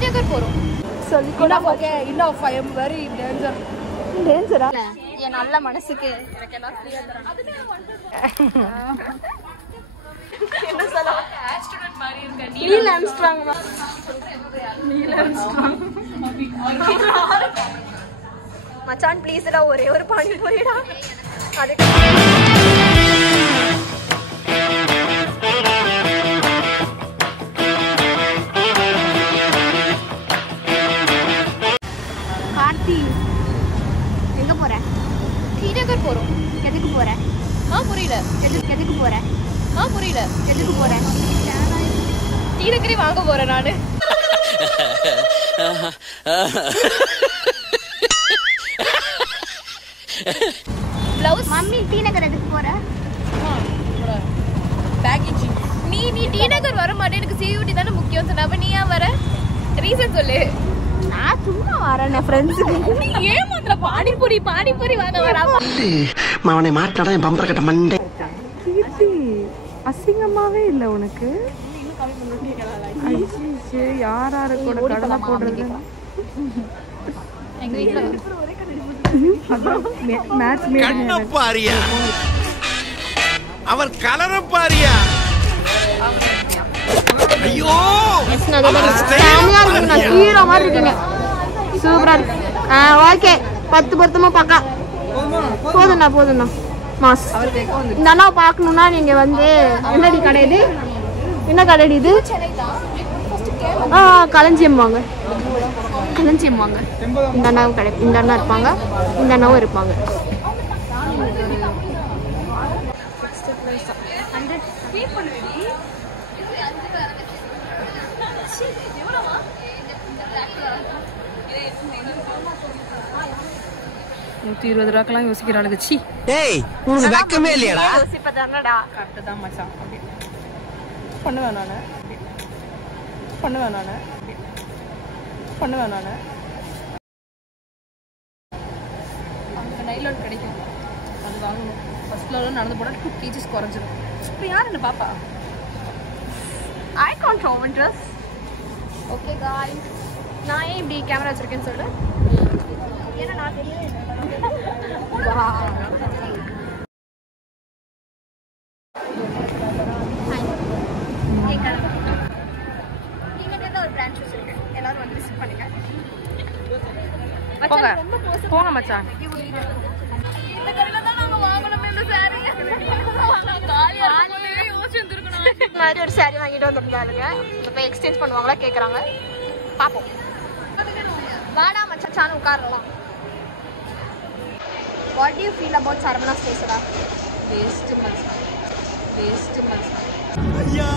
டீநகர் போறோம். சொல்லிக்கோடா. Okay, enough. I am very danger. டேஞ்சரா? என் நல்ல மனசுக்கு எனக்கு எல்லாம் ஃப்ரீயா தராங்க. என்ன சொல்ல? ஆஸ்ட்ரோனட் மாதிரி இருக்க. Neil Armstrong. Neil Armstrong. மச்சான் ப்ளீஸ்டா ஒரே ஒரு பானி பூரிடா. அதுக்கு கார்த்தி எங்க போற? டீநகர் போறோம். எதுக்கு போற? புரியல. எதுக்கு போற? புரியல. எதுக்கு போற? டீநகரே வாங்க போறேன் நானு. ப்ளவுஸ். மம்மி டீநகர் எதுக்கு போற? பேக்கேஜ். நீ டீநகர் வர மாட்டே. எனக்கு சியூடி தானே முக்கியம் சொன்ன. அப்ப நீ ஏன் வர? ரீசன் சொல்லு. நான் சும்மா வரேன் ஃப்ரெண்ட்ஸுக்கு. நீ ஏமாத்துற. பானிபூரி வாங்க வராம அவனை மாட்டாடா என் பம்பர கட்ட மண்டை. கீர்த்தி அசிங்கமாவே இல்லை உனக்கு? யாரு கூட கடலை போடுறது? எங்க வீட்டுல மேட்ச் பாரியா அவர் கலர பாரியா. ஐயோ ஹீரோ மாதிரி இருக்கீங்க. சூப்பரா இருக்கு. ஓகே 10 பொருத்தமும் பக்கா. போதும்ண்ணா மாஸ். இந்த அண்ணா பார்க்கணுன்னா நீங்க வந்து என்னடி கடை இது? என்ன கடை இது? களஞ்சியம் வாங்க. இந்த அண்ணாவும் கடை. இந்த அண்ணா இருப்பாங்க, இந்த அண்ணாவும் இருப்பாங்க. $120 யோசிக்கிறாளுங்க. சி டேய் உனக்கு வெக்கமே இல்லையாடா? யோசிப்பதானடா. கரெக்ட் தான் மச்சான். பண்ணுவேன் நானு. அங்கே நைலான் கிடைக்கும், அது வாங்கணும். ஃபர்ஸ்ட் ஃப்ளோரில் நடந்து போனால் 2 kgs குறைஞ்சிடும். இப்போ யார் என்ன பாப்பா? I can't show interest. Okay guys, நான் ஏன் இப்படி கேமரா வச்சிருக்கேன்னு சொல்லு. ஏன்னா நான் தெரியவே இல்லை. ஒரு பிரான்ச் வச்சிருக்கேன். எல்லாரும் வந்து விசிட் பண்ணுங்க. போங்க மச்சான். இந்த கடையில தான் நாங்க வாங்கணும் இந்த சாரி. காலியாவே யோசிச்சிருக்கணும். இந்த மாதிரி ஒரு சாரி வாங்கிட்டு வந்திருந்தாலுங்க. இப்போ எக்ஸ்சேஞ்ச் பண்ணுவாங்களா கேக்குறாங்க. பாப்போம். வாடா மச்சான் உட்காரலாம். What do you feel about Saravana Stores? Waste மச்சான். ஐயா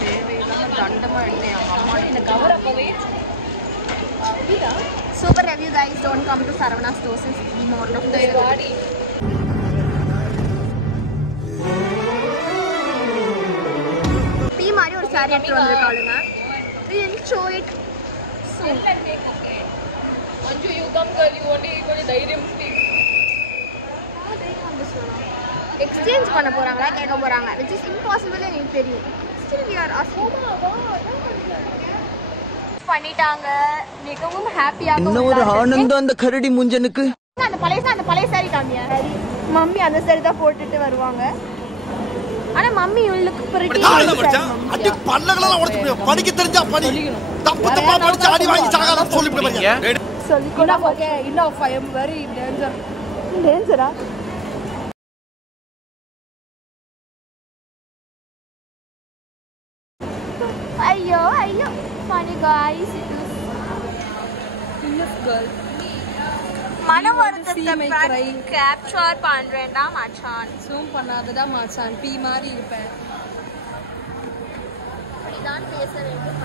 தேவையில்லாம தண்டமா எடுத்தேன் அவங்க அம்மா. இந்த கவர் அப்பவே super review guys. Don't come to Saravana Stores. It's more of the body. மாதிரி ஒரு சாரி எடுத்து வந்திருக்காளுங்க. We will show it soon. Anju, you come girl, you only கொஞ்சம் தைரியம் speak. எக்ஸ்சேஞ்ச் பண்ண போறாங்களா கேட்க போறாங்க, which is impossible எனக்கு தெரியும். Still we are asking. பண்ணிட்டாங்க. மிகவும் ஹாப்பியாக என்ன ஒரு ஆனந்தம் அந்த கரடி முஞ்சனுக்கு. அந்த பழைய சாரி காமியா. மம்மி அந்த சாரி தான் போட்டுட்டு வருவாங்க. ஆனா மம்மி உள்ளுக்கு பிரிட்டி அடி பல்லகளெல்லாம் உடைச்சு படிக்க தெரிஞ்சா படி. தப்பு தப்பா படிச்சு அடி வாங்கி சாகலாம் சொல்லிடுறீங்க. சொல்லிக்கோடா. Okay, enough. I am very danger. டேஞ்சரா? ஐயோ funny guys. It is enough girl. மன வருத்தத்தை கேப்சர் பண்றேன்டா மச்சான். ஜூம் பண்ணாதடா மச்சான். பீ மாதிரி இருப்பேன். அப்படிதான் பேச வேண்டும்.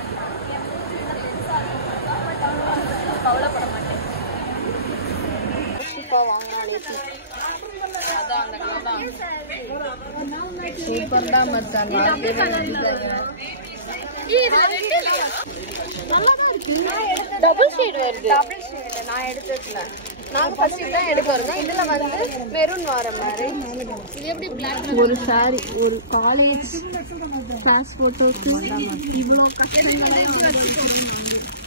கவலைப்பட மாட்டேன். அதான் அந்த கலர் தான். சூப்பர் தான் மச்சான். இதுல ரெண்டு நல்லா தான் இருக்கு. டபுள் ஷேட் வருது. நான் எடுத்ததுல நாங்க ஃபர்ஸ்ட் தான் எடுக்க வரோம். இதுல வந்து மெரூன் வர மாதிரி இது எப்படி பிளாக் ஒரு சாரி ஒரு காலேஜ் கிளாஸ் போட்டோக்கு இவ்ளோ கஷ்டங்கள்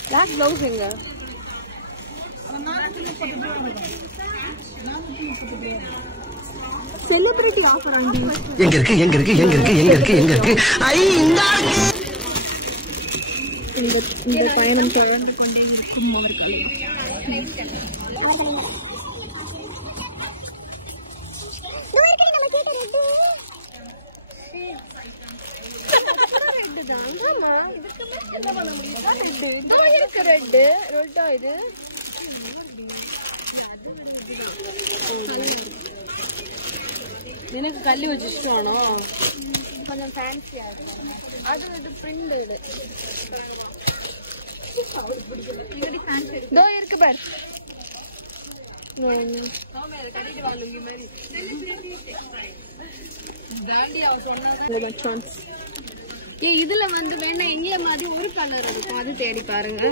பிளாக் ப்ளவுஸ் எங்க செலிபிரிட்டி ஆஃபர் ஆண்டி எங்க இருக்கு எங்க இருக்கு எங்க இருக்கு எங்க இருக்கு எங்க இருக்கு ஐ இந்த இந்த பயணம் தொடர்ந்து கொண்டே இருக்கும் அவர்கள் எனக்கு கல்லி வச்சு இஷ்டம் கொஞ்சம் ஃபேன்சியா இருக்கும். அது வந்து பிரிண்ட் இது இதோ இருக்கு பாரு. இதுல வந்து வேணா எங்கள மாதிரி ஒரு கலர் இருக்கும், அது தேடி பாருங்க.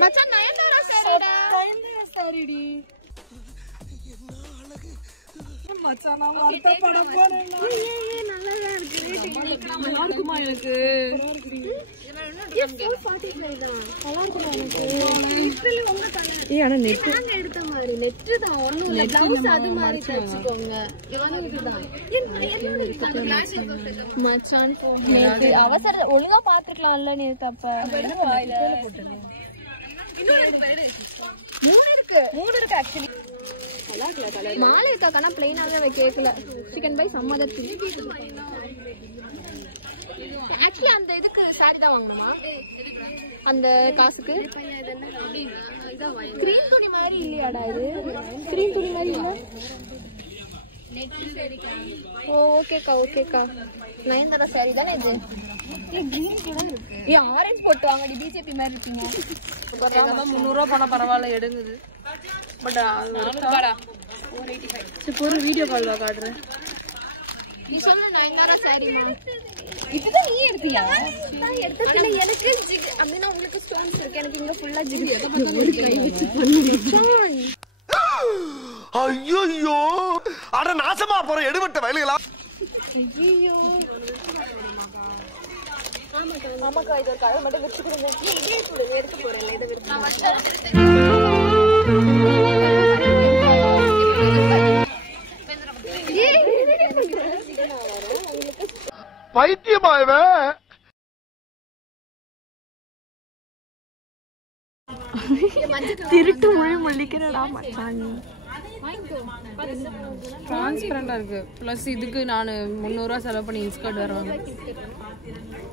மச்சான் நயன்தாரா சாரிடி மச்சான் நான் வருத்தப்பட போறேன். நல்லா இருக்கு. நல்லா இருக்குமா எனக்கு? எடுத்த மாதிரி நெட் தான் ஒண்ணும் பிளவுஸ் அது மாதிரி தச்சுக்கோங்க. மச்சான் அவசர ஒழுங்கா பாத்துக்கலாம்ல நீ தப்ப மூணு இருக்கு ஆக்சுவலி. மாலை தாக்கானா பிளைனாவே கேட்கல. சிக்கன் பை சம்மதத்து ஆக்சுவலி அந்த இதுக்கு சாரி தான் வாங்கணுமா? அந்த காசுக்கு கிரீன் துணி மாதிரி இல்லையாடா? இது கிரீன் துணி மாதிரி இல்ல. ஓ ஓகேக்கா ஓகேக்கா. நயன்தாரா சாரி தானே இது? ஆரஞ்சு போட்டு வாங்கடி, பிஜேபி மாதிரி இருக்கீங்க. 300 ரூபா பணம் பரவாயில்ல எடுங்குது. பட் ஒரு வீடியோ கால்ல காட்டுறேன். நீ சொன்ன நயன்தாரா சாரி இப்பதான் நீ எடுத்தியா? நான் எடுத்ததுல எனக்கு ஜிக் அப்படின்னா உங்களுக்கு ஸ்டோன்ஸ் இருக்கு, எனக்கு இங்க ஃபுல்லா ஜிக். ஐயோ அட நாசமா போற எடுபட்ட வயலுகளா. ஆமாக்கா இது ஒரு கலர் மட்டும் வச்சு கொடுங்க. இதே கூட எடுக்க போறேன்ல, இதை விட்டு பைத்தியமாயவே. திருட்டு மொழி முழிக்கிறடா மச்சான். டிரான்ஸ்பரண்டா இருக்கு. பிளஸ் இதுக்கு நான் 300 ரூபா செலவு பண்ணி இன்ஸ்கர்ட் வருவாங்க.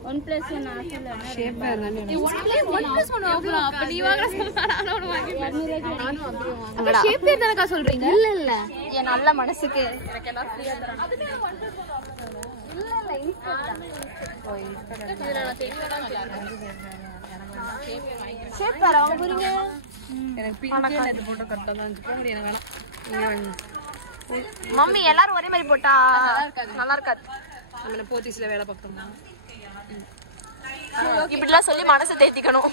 1+1 ஆஃபர்ல ஷேப் தானே. 1+1 ஆஃபர். அப்ப நீ வாங்குற சொல்றா நான் ஒன்னு வாங்கி 200 ரூபாய்க்கு வாங்குறேன். ஷேப் பேர் தானக்கா சொல்றீங்க? இல்ல இல்ல என் நல்ல மனசுக்கு எனக்கு எல்லாம் ஃப்ரீயா தரேன். அதுக்கு 1+1 இல்ல இல்ல இன்ஸ்கர்ட் தான். ஓ இன்ஸ்கர்ட் இதுல நான் தெரியல நல்லா இருக்கு. ஷேப் பாரு வாங்க போறீங்க. எனக்கு பிங்க் நெட் போட்டோ கரெக்ட்டா தான் இருந்துச்சு. போங்க எனக்கு வேணாம். மம்மி எல்லாரும் ஒரே மாதிரி போட்டா நல்லா இருக்காது. நம்ம போத்தீஸ்ல வேலை பார்க்கறோமா? இப்படிலாம் சொல்லி மனசை தேத்திக்கணும்.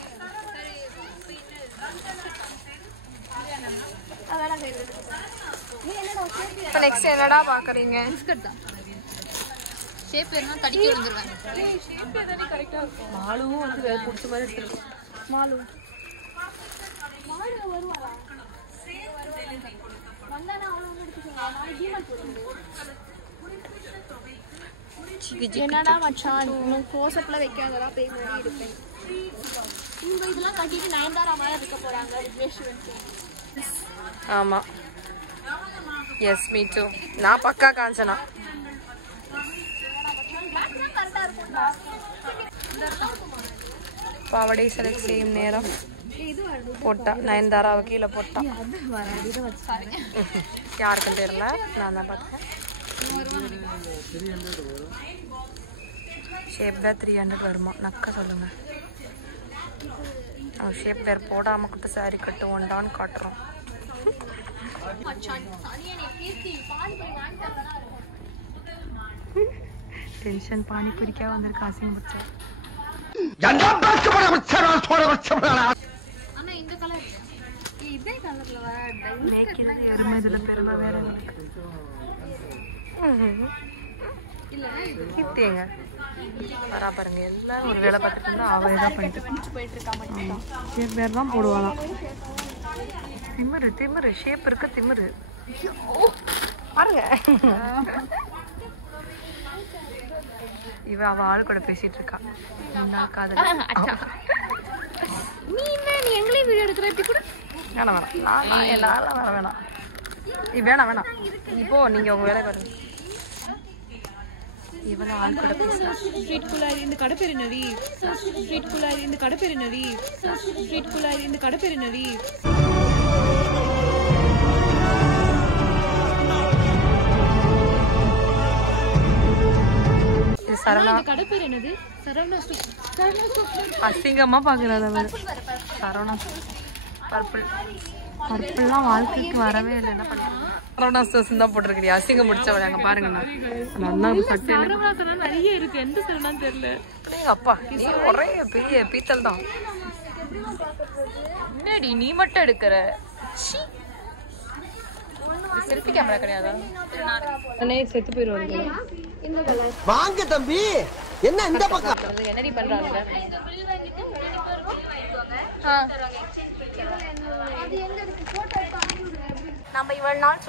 இப்போ நெக்ஸ்ட் என்னடா பாக்குறீங்க? இன்ஸ்கர்ட் தான். ஷேப் பேர்னா தடிக்க வந்துருவேன். ஷேப் பேர் தானே கரெக்ட்டா இருக்கும். மாலுவும் வந்து வேற புடிச்ச மாதிரி எடுத்துறோம். மாலு வருவாரா? வந்தானா அவளோ எடுத்துக்கோங்க. நான் ஜீவன் போடுறேன். என்னடா மச்சான் உனக்கு க்ளோஸ்அப்ல வைக்காதடா பேய் மாதிரி இருப்பேன். இவங்க இதெல்லாம் கட்டிட்டு நயன்தாரா மாதிரி இருக்க போறாங்க. ஆமா எஸ் மீ டூ. நான் பக்கா காஞ்சனா. பாவடை செலக்ட் செய்யும் நேரம் போட்டா நயன்தாராவை கீழே போட்டா. யாருக்கும் தெரியல, நான் தான் பார்த்தேன். ஷேப் வேர் 300 வருமா? நக்க சொல்லுங்க. ஷேப் வேர் போடாம கூட சாரி கட்டுவோண்டான்னு காட்டுறோம். டென்ஷன் பானிபூரிக்கா வந்திருக்க அசிங்க பிடிச்சேன். எருமை பெருமை வேற கீர்த்திங்க வரா பாருங்க எல்லாரும் ஒரு வேலை பார்த்துட்டு இருந்தா அவ ஏதோ பண்ணிட்டு பேர் தான் போடுவாளாம். திமிரு திமிரு ஷேப் இருக்க திமிரு பாருங்க. இவ அவ ஆளு கூட பேசிட்டு இருக்கா. நீ எங்களையும் வீடியோ எடுக்கிற கூட வேணாம் வேணாம் என்னால வர வேணாம். நீ வேணாம் வேணாம் நீ போ, நீங்க உங்க வேலை பாருங்க. இவளை ஆள் கூட பேசுறா. ஸ்ட்ரீட் குலாரி இந்த கடை பேரு நவி. ஸ்ட்ரீட் குலாரி இந்த கடை பேரு நவி. ஸ்ட்ரீட் குலாரி இந்த கடை பேரு நவி. அசிங்கமா பாக்குறாரு அவரு. சரவணா பர்பிள்லாம் வாழ்க்கைக்கு வரவே இல்லை. என்ன பண்றேன் சரவணா ஸ்டோர்ஸ் தான் போட்டிருக்கிறியா? அசிங்கம் முடிச்சவளை அங்க பாருங்க. நிறைய இருக்கு. எந்த சரவணான்னு தெரியல. அப்பா நீ ஒரே பெரிய பீத்தல் தான். என்னடி நீ மட்டும் எடுக்கிற? செல்ஃபி கேமரா கிடையாதா? செத்து போயிருவாங்க. வாங்க தம்பி, என்ன இந்த பக்கம் என்னடி பண்றாங்க? நம்ம இவ்வளவு நாள்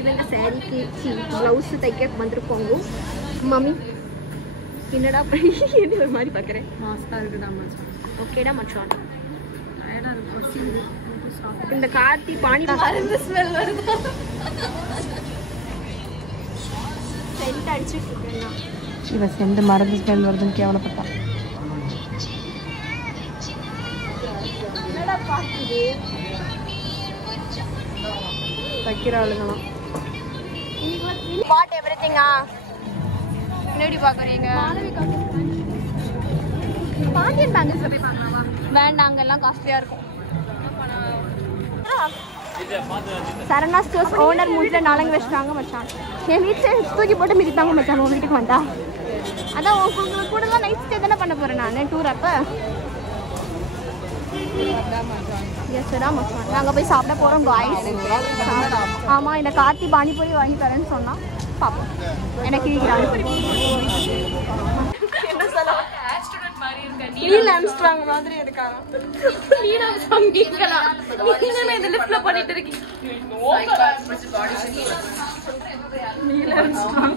இவங்க சாரிக்கு பிளவுஸ் தைக்க வந்திருக்கோங்க. மம்மி என்னடா பண்ணி என்ன ஒரு மாதிரி பார்க்குறேன். மாஸ்கா இருக்குடா மச்சான். ஓகேடா மச்சான். இந்த கார்த்தி பானி மருந்து ஸ்மெல் வருது. சென்ட் அடிச்சுட்டு இருக்கேன். இவ சென்ட் மருந்து ஸ்மெல் வருதுன்னு கேவலப்பட்டான். என்னடா பாக்குது தைக்கிற ஆளுங்களாம். வாட் எவ்ரிதிங்கா என்னடி பாக்குறீங்க? பாண்டியன் பேங்கிள்ஸ் போய் பார்க்கலாமா? வேண்டாம், அங்கெல்லாம் காஸ்ட்லியா இருக்கும். சரணா ஸ்டோர்ஸ் ஓனர் மூஞ்சில நாலங்க வச்சுட்டாங்க மச்சான். என் வீட்டில் தூக்கி போட்டு மிதிப்பாங்க மச்சான். உன் வீட்டுக்கு வந்தா அதான் உங்களுக்கு கூட தான் நைட் ஸ்டே தானே பண்ண போறேன் நான் டூர் அப்போ. எஸ்டா மச்சான் நாங்கள் போய் சாப்பிட போகிறோம் காய்ஸ். ஆமாம் இந்த கார்த்தி பானிபூரி வாங்கி தரேன்னு சொன்னால் பார்ப்போம். எனக்கு இருக்கிறாங்க என்ன சொல்ல நீல் ஆம்ஸ்ட்ராங் மாதிரி இருக்காங்க. நீல் ஆம்ஸ்ட்ராங் நீங்களா? நீங்களே இந்த லிஃப்ட்ல பண்ணிட்டு இருக்கீங்க. நீல் ஆம்ஸ்ட்ராங்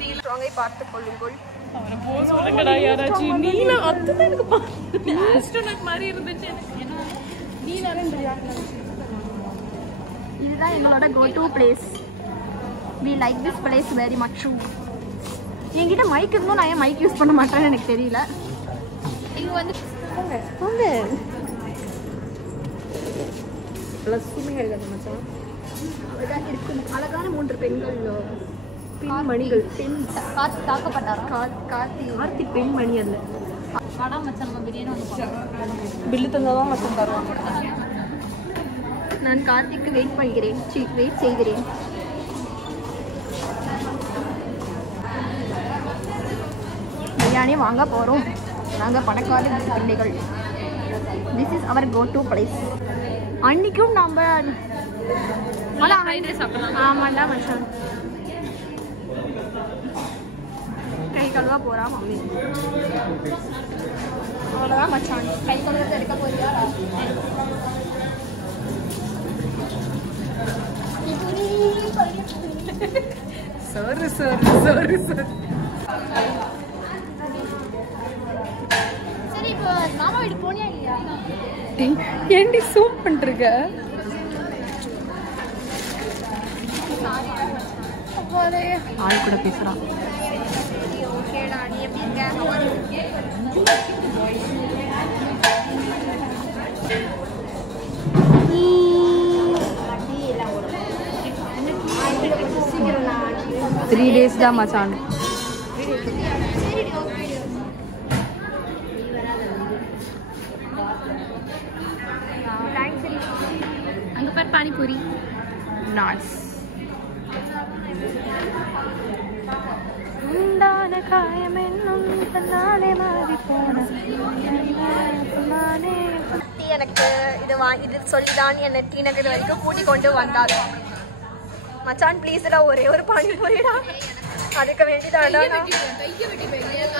நீலாங்கை பார்த்துக் கொள்ளுங்கள். இதுதான் எங்களோட go to place. we like this place very much. என்கிட்ட மைக் இருந்தும் நான் ஏன் மைக் யூஸ் பண்ண மாட்டேன்னு எனக்கு தெரியல. இது வந்து இருக்கும் அழகான 3 பெண்கள் பெண்மணிகள். பெண் கார்த்தி தாக்கப்பட்டாரா? கார்த்தி பெண்மணி அல்ல. பில்லு தந்தாதான் மச்சம் தருவாங்க. நான் கார்த்திக்கு வெயிட் பண்ணுகிறேன். வெயிட் செய்கிறேன். பிரியாணி வாங்க போகிறோம். நாங்கள் பணக்கார பிள்ளைகள். This is our go to place. அன்னைக்கும் நம்ம ஆமாண்டா மச்சான் கை கழுவா போறா மம்மி. அவ்வளோதான் மச்சான். கை கழுவத்தை எடுக்க போறியா? சோறு சோறு சோறு சோறு. சரி இப்போ மாமா வீடு போனியா இல்லையா? ஏண்டி சூப் பண்ணிருக்க? ஆள் கூட பேசுறான். ஓகேடா நீ எப்படி இருக்க? த்ரீ டேஸ் தான் மச்சான். அங்க பாரு பானிபூரி. நைஸ். உண்டான காயம் என்னும் தன்னாலே மாறி போன எனக்கு இது சொல்லிதான் என்னை டி நகர் வரைக்கும் கூட்டி கொண்டு வந்தாரு. மச்சான் ப்ளீஸ்டா ஒரே ஒரு பானிபூரிடா, அதுக்கு வேண்டிதான்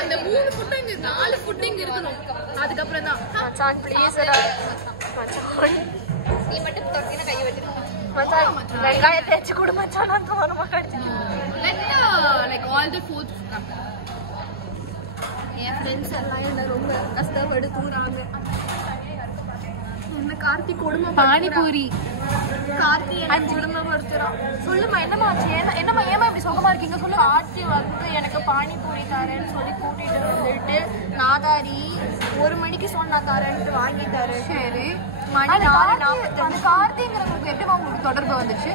அந்த 3 ஃபுட் இங்க 4 ஃபுட் இங்க இருக்கணும். அதுக்கப்புறம் தான் மச்சான் ப்ளீஸ்டா மச்சான் நீ மட்டும் தொட்டின கை வச்சிரு மச்சான். வெங்காயம் தேய்ச்சி கொடு மச்சான், நான் தோரமா கடிச்சு like all the food. N friends எல்லாம் என்ன ரொம்ப கஷ்டப்பட்டு தூராங்க. என்ன கார்த்திக் கொடுமை பானிபூரி கார்த்தி என்ன கொடுமைப்படுத்துறான். சொல்லுமா என்னமா ஆச்சு? என்னமா ஏமா இப்படி சுகமா இருக்கீங்க சொல்லு. கார்த்தி வந்து எனக்கு பானிபூரி தரேன்னு சொல்லி கூட்டிட்டு வந்துட்டு நாதாரி 1 மணிக்கு சொன்னா தரேன்ட்டு வாங்கிட்டாரு. சரி மணி 4:40. கார்த்திங்கிறவங்களுக்கு எப்படி உங்களுக்கு தொடர்பு வந்துச்சு?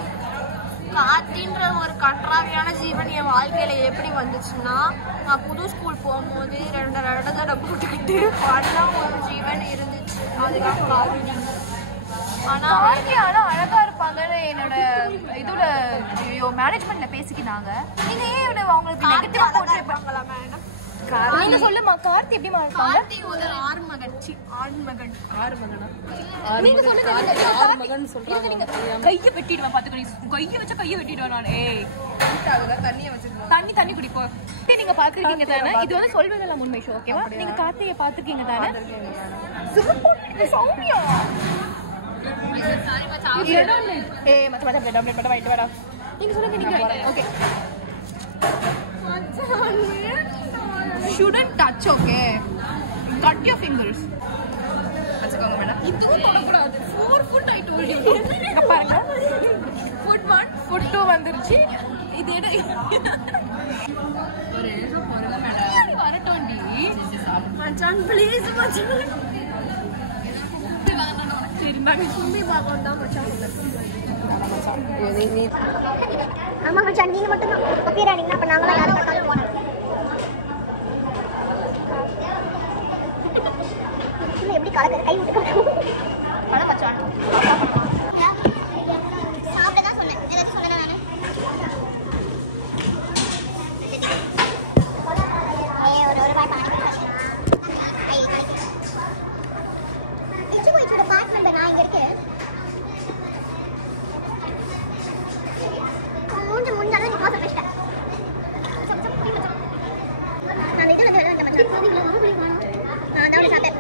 கார்த்தின்ற ஒரு கன்றாவியான ஜீவன் என் வாழ்க்கையில எப்படி வந்துச்சுன்னா, நான் புது ஸ்கூல் போகும்போது 2 தடவை போட்டுக்கிட்டு பண்ணலாம் ஒரு ஜீவன் இருந்துச்சு. அதுதான் கார்த்தி. ஆனா அழகா இருப்பாங்கன்னு என்னோட இதுல மேனேஜ்மெண்ட்ல பேசிக்கினாங்க. நீங்க ஏன் அவங்களுக்கு நெகட்டிவா போட்டுருப்பாங்களா மேடம்? நீங்க சொல்லுமா கார்த்தி எப்படி இருப்பாங்க? கார்த்தி ஒரு ஆறுமகன். நீங்க சொல்லுங்க. ஆறுமகன் சொல்றாங்க. நீங்க கையை வெட்டிடுவேன் பாத்துக்கோ. கையை வச்சா கையை வெட்டிடுவேன் நான். ஏய் தண்ணியை வச்சிருக்கோம். தண்ணி குடிப்போ. நீங்க பாக்குறீங்க தானே? இது வந்து சொல்வதெல்லாம் உண்மை ஷோ. ஓகேவா? நீங்க கார்த்தியை பாத்துக்கீங்க தானே? சௌமியா நீங்க சொல்லுங்க. நீங்க okay shouldn't touch, okay? Cut your fingers. வச்சுக்கோங்க மேடம். இதுவும் தொடக்கூடாது. 4 foot I told you. இங்க பாருங்க. foot 1 foot 2 வந்துருச்சு. இது எடு. ஒரு நிமிஷம் போறல மேடம். வரட்டோண்டி. மச்சான் ப்ளீஸ் மச்சான். சரி நாங்க சும்பி பாக்கோம் தான் மச்சான். ஆமா மச்சான் நீங்க மட்டும் தான் ஓகேடா. நீங்க அப்ப நாங்களா யாரும் பார்த்தாலும் போறோம். எப்படி கலக்க கை விட்டு பண மச்சான் சாப்பிட தான் சொன்னேன். ஏதாச்சும் சொன்னேனா நானு? ஒரு ரூபாய் பணம் போயிட்டு பார்ட் நம்பர் நான் இங்க இருக்கேன். முடிஞ்சாலும் நீ பாச வச்சிட்டேன். நான் இதுல வந்து மச்சான் நான் டவுன் சாப்பிட்டேன்.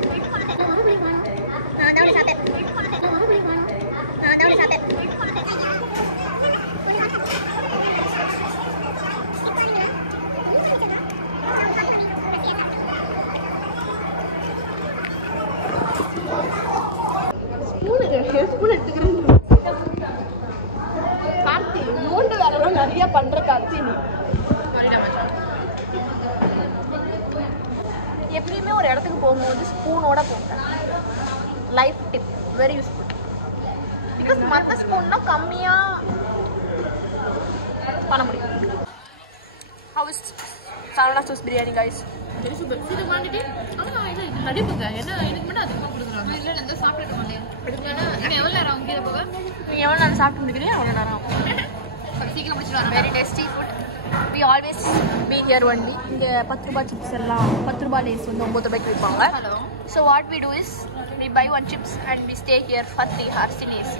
கார்த்தி நோண்டு வேலை நிறைய பண்ற கார்த்தி. எப்படியுமே ஒரு இடத்துக்கு போகும்போது ஸ்பூனோட போங்க. Life tip very useful. Because மற்ற ஸ்பூன்னா கம்மியா பண்ண முடியும். How is Saravana stores biryani guys? Very super. இது வாங்கிட்டு இது நடிப்புங்க என்ன எனக்கு மட்டும் அதிகமாக கொடுக்குறாங்க. இல்லை இந்த சாப்பிட்டுட்டு வந்தேன். இன்னும் எவ்வளோ நேரம் அவங்க கீழே போக? நீங்கள் எவ்வளோ நேரம் சாப்பிட்டு முடிக்கிறீங்க அவ்வளோ நேரம் சீக்கிரம் முடிச்சுட்டு. Very tasty food. We always be here only. இங்கே 10 ரூபாய் சிப்ஸ் எல்லாம் 10 ரூபாய் லேஸ் வந்து 9 ரூபாய்க்கு விற்பாங்க. So what we do is we buy 1 chips and we stay here for 3 hours in AC.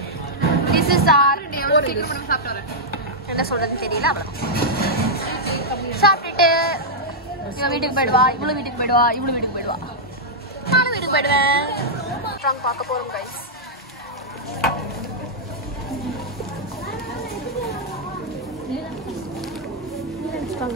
This is our என்ன சொல்றதுன்னு தெரியல. அவ்வளோ சாப்பிட்டுட்டு இவன் வீட்டுக்கு போயிடுவா, இவ்வளோ வீட்டுக்கு போயிடுவா, இவ்வளோ வீட்டுக்கு போயிடுவா, நானும் வீட்டுக்கு போயிடுவேன். ஸ்ட்ராங் பார்க்க போகிறோம் கைஸ். ஸ்ட்ராங்